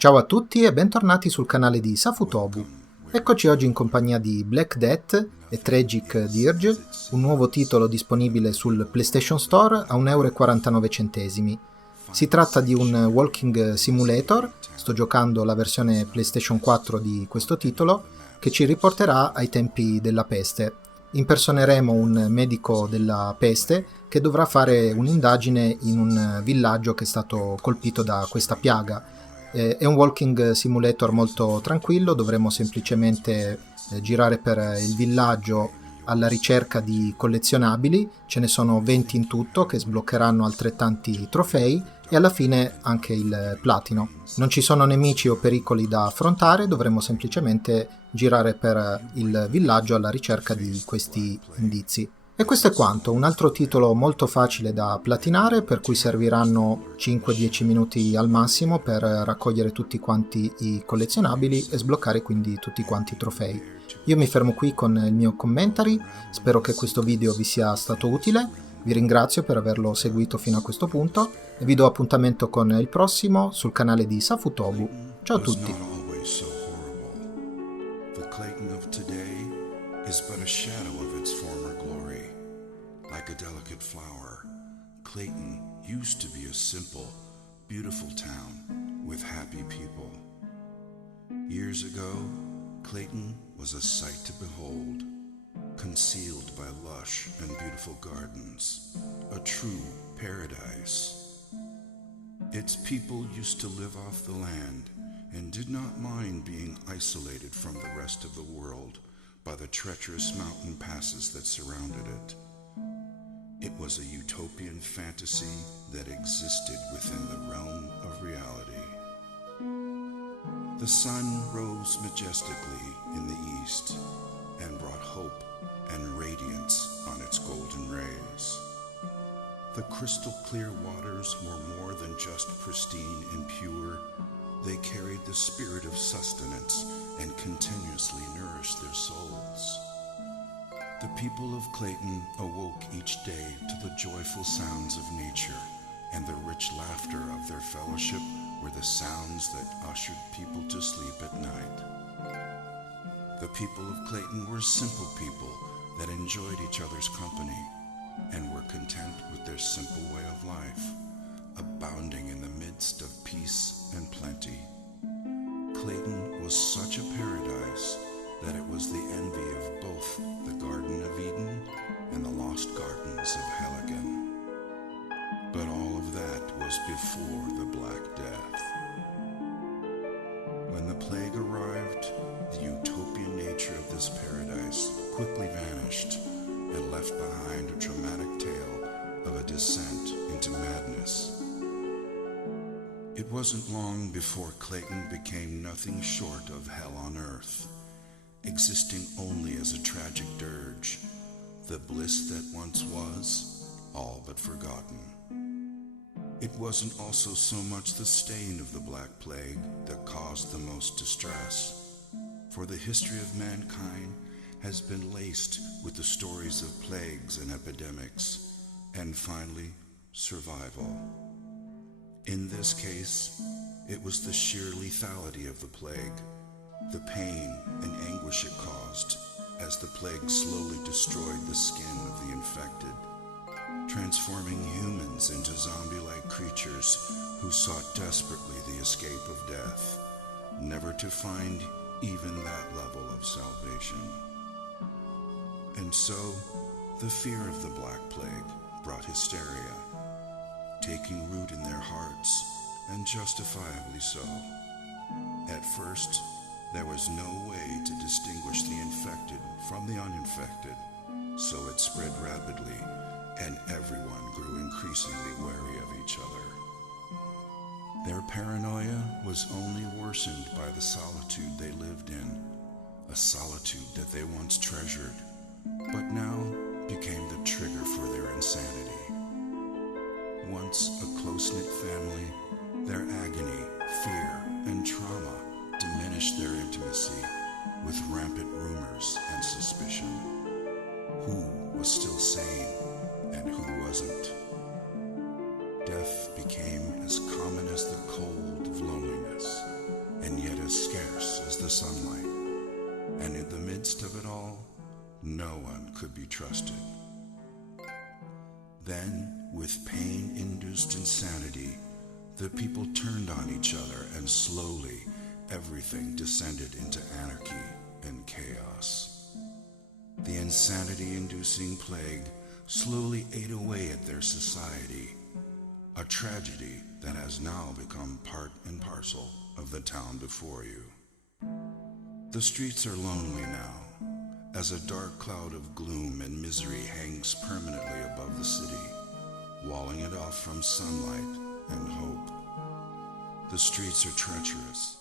Ciao a tutti e bentornati sul canale di Safutobu. Eccoci oggi in compagnia di Black Death e Tragic Dirge, un nuovo titolo disponibile sul PlayStation Store a 1,49 €. Si tratta di un walking simulator, sto giocando la versione PlayStation 4 di questo titolo, che ci riporterà ai tempi della peste. Impersoneremo un medico della peste che dovrà fare un'indagine in un villaggio che è stato colpito da questa piaga. È un walking simulator molto tranquillo, dovremo semplicemente girare per il villaggio alla ricerca di collezionabili, ce ne sono 20 in tutto che sbloccheranno altrettanti trofei e alla fine anche il platino. Non ci sono nemici o pericoli da affrontare, dovremo semplicemente girare per il villaggio alla ricerca di questi indizi. E questo è quanto, un altro titolo molto facile da platinare, per cui serviranno 5-10 minuti al massimo per raccogliere tutti quanti i collezionabili e sbloccare quindi tutti quanti i trofei. Io mi fermo qui con il mio commentary, spero che questo video vi sia stato utile, vi ringrazio per averlo seguito fino a questo punto e vi do appuntamento con il prossimo sul canale di Safutobu. Ciao a tutti! Like a delicate flower, Clayton used to be a simple, beautiful town with happy people. Years ago, Clayton was a sight to behold, concealed by lush and beautiful gardens, a true paradise. Its people used to live off the land and did not mind being isolated from the rest of the world by the treacherous mountain passes that surrounded it. It was a utopian fantasy that existed within the realm of reality. The sun rose majestically in the east and brought hope and radiance on its golden rays. The crystal clear waters were more than just pristine and pure. They carried the spirit of sustenance and continuously nourished their souls. The people of Clayton awoke each day to the joyful sounds of nature, and the rich laughter of their fellowship were the sounds that ushered people to sleep at night. The people of Clayton were simple people that enjoyed each other's company and were content with their simple way of life, abounding in the midst of peace and plenty. Clayton was such a paradise that it was the envy of both the Garden of Eden and the lost gardens of Helligan. But all of that was before the Black Death. When the plague arrived, the utopian nature of this paradise quickly vanished and left behind a dramatic tale of a descent into madness. It wasn't long before Clayton became nothing short of hell on earth, existing only as a tragic dirge, the bliss that once was, all but forgotten. It wasn't also so much the stain of the Black Plague that caused the most distress, for the history of mankind has been laced with the stories of plagues and epidemics, and finally, survival. In this case, it was the sheer lethality of the plague, the pain and anguish it caused as the plague slowly destroyed the skin of the infected, transforming humans into zombie-like creatures who sought desperately the escape of death, never to find even that level of salvation. And so, the fear of the Black Plague brought hysteria, taking root in their hearts, and justifiably so. At first, there was no way to distinguish the infected from the uninfected, so it spread rapidly, and everyone grew increasingly wary of each other. Their paranoia was only worsened by the solitude they lived in, a solitude that they once treasured, but now became the trigger for their insanity. Once a close-knit family, their agony, fear, and trauma diminished their intimacy with rampant rumors and suspicion. Who was still sane and who wasn't? Death became as common as the cold of loneliness. no one could be trusted. Then, with pain-induced insanity, the people turned on each other, and slowly everything descended into anarchy and chaos. The insanity-inducing plague slowly ate away at their society, a tragedy that has now become part and parcel of the town before you. The streets are lonely now, as a dark cloud of gloom and misery hangs permanently above the city, walling it off from sunlight and hope. The streets are treacherous,